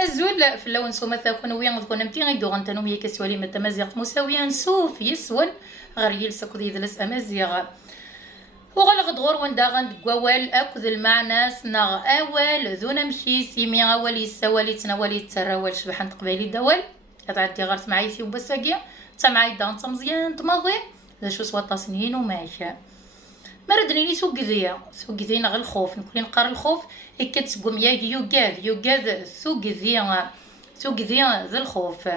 الزول في اللون سومة كونويا غتكون امتي غيدو غنتنو ميا كسوالي متا مزيغ مساويا نسوف يسون غير يلسك ذي دلس امازيغ وغلغ غور وندا غندقوال اكد المعنى سنا اول ذو نمشي سيمي اولي سوالي تناولي تراول شبحان تقبالي دوال كتعدي غير معايا سي وبساكيا تا معايا دان مزيان تمضي ذا شو سوا تصنين وماشا مردني سوق ذينا غير الخوف نكون نقار الخوف كتسقم يا يوكاد سوق ذي ذا الخوف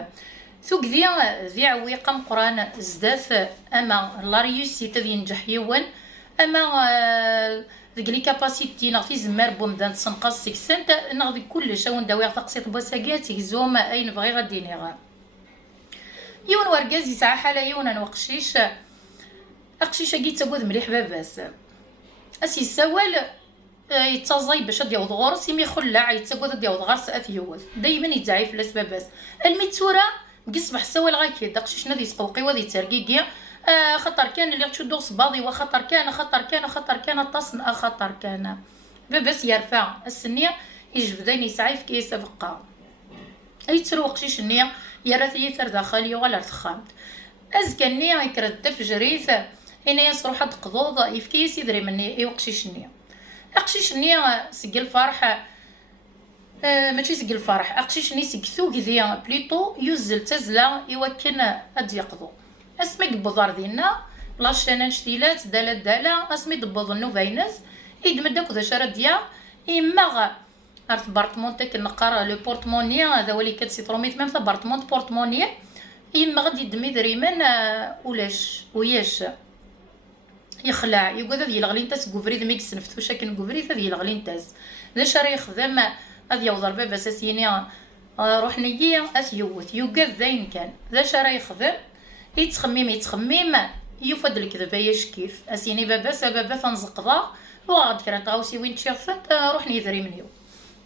سوق ذي عويقه مقران زداف اما لا ريوسي تذي ينجح يوان اما ذيك لي كاباسيتي نغ في زمار بومدان تسنقص سنت نغ كلش وين داوي تقسيط بوساكات زوم اين بغي غاديني غا يون وركاز يسعى حاله يون انا وقشيش اقشيشه كي تقود مليح باباس اسي سوال يتزاي باش ديوض غورس يمي خلع يتقود ديوض غرس اثيوث دايما يتزعي في لاس باباس الميتورا قصبح سوال غاكي داقشيش نادي سقوقي وذي ترقيقيا خطر كان اللي غتشدو صباضي وخطر كان تصن خطر كان باباس يرفع السنيه يجبدين يسعي في كيس بقى اي تروق شيش النيه يراثي داخلي ولا رثخامت ازكى النيه يكرد تفجريث هنا يصرو حد قضوض يفكيس يدري مني يوقشيش النيه اقشيش النيه سق الفرح ماشي سق الفرح اقشيش ني سق ثوق ذي بليطو يوزل تزلا يوكن اد يقضو اسمي قبضار دينا لاشانا نشتيلات دالا اسمي دبض النوفاينس يدمد داك ذا شرا ديا اما عرفت بارتمون تاك النقار لو بورتموني هذا ولي كتسيتروميت ميم بارتمون بورتموني اما غادي يدمي دريمان ولاش وياش يخلع يقول هذا يلغلي نتاس كوفري ميك سنفتو شاكن كوفري هذا يلغلي نتاس لاش راه يخدم هذا يوضر باب اساسيني روح نية اثيوت يوقف ذاين كان لاش راه يخدم يتخمم يفد الكذبه ياش كيف اسيني بابا تنزقضا وغاد كرا طاوسي وين تشافت روح نيذري منيو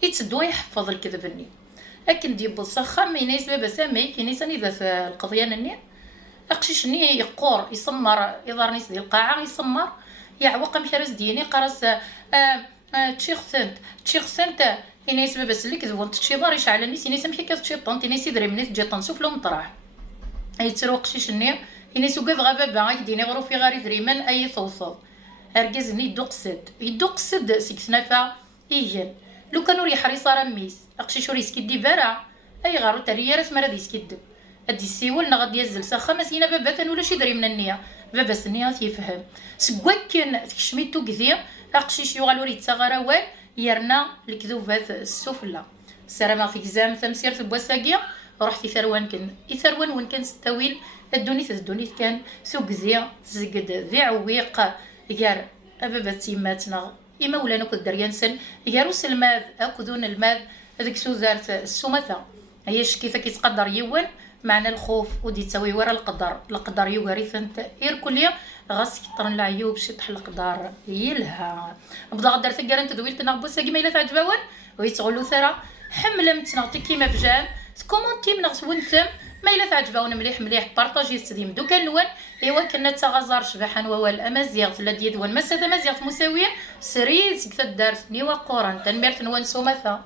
يتسدو يحفظ الكذبني لكن ديب السخام ينايس بابا سامي كينيساني ذا في القضيه نني اقشيش ني يقور يسمر يظهر نيس ديال القاعه يسمر يعوق مشرس ديني قرص تشيخ سنت ينايس بابا سلك ذو تشيضار يشعل نيس ينايس مشي كتشيطون ينايس يدري منيس تجي طنسوف لو مطرح اي ترو قشيش ني ينايس وقف غابا يديني غرو في غاري دريمان اي توصل اركزني يدقسد سكسنافا ايجن لو كانوا يحرص رميس اقشيش ريسكي دي برا اي غارو تريا راس مرا ديسكيد ادي السيول غادي يزل سا مسينا بابا ولا شي دري من النيه بابا النيه تيفهم سكواكن تكشميتو كذي اقشيش يغالو ريت غراوال يرنا الكذوبات السفلى السلام في كزام تمسير في بوساقيه رحتي ثروان وين كان ستاويل الدونيت كان سوق ذي تزقد ذي عويق يار بابا تيماتنا إما ولا ناكل دريانسن ياروس الماذ أكدون الماذ هذيك سوزارت السمثة هي كيف كيتقدر يوان معنى الخوف ودي تسوي ورا القدر يوغاري ثنت إيركوليا غاس كيطرن العيوب شي تحل القدر يلها بدا غدار تقرا تدويل تنغبوسا كيما الا تعجباون ويتغلو ثرى حملمت نعطي كيما فجام كومونتي من غسونتم ما الا تعجباون مليح بارطاجي ستديم دوكا نوان ايوا كنا تغزر شبحان ووال امازيغ لا ديال وان مسات امازيغ مساويه سريت كتدارت نيوا قران تنميرت نوان سومثا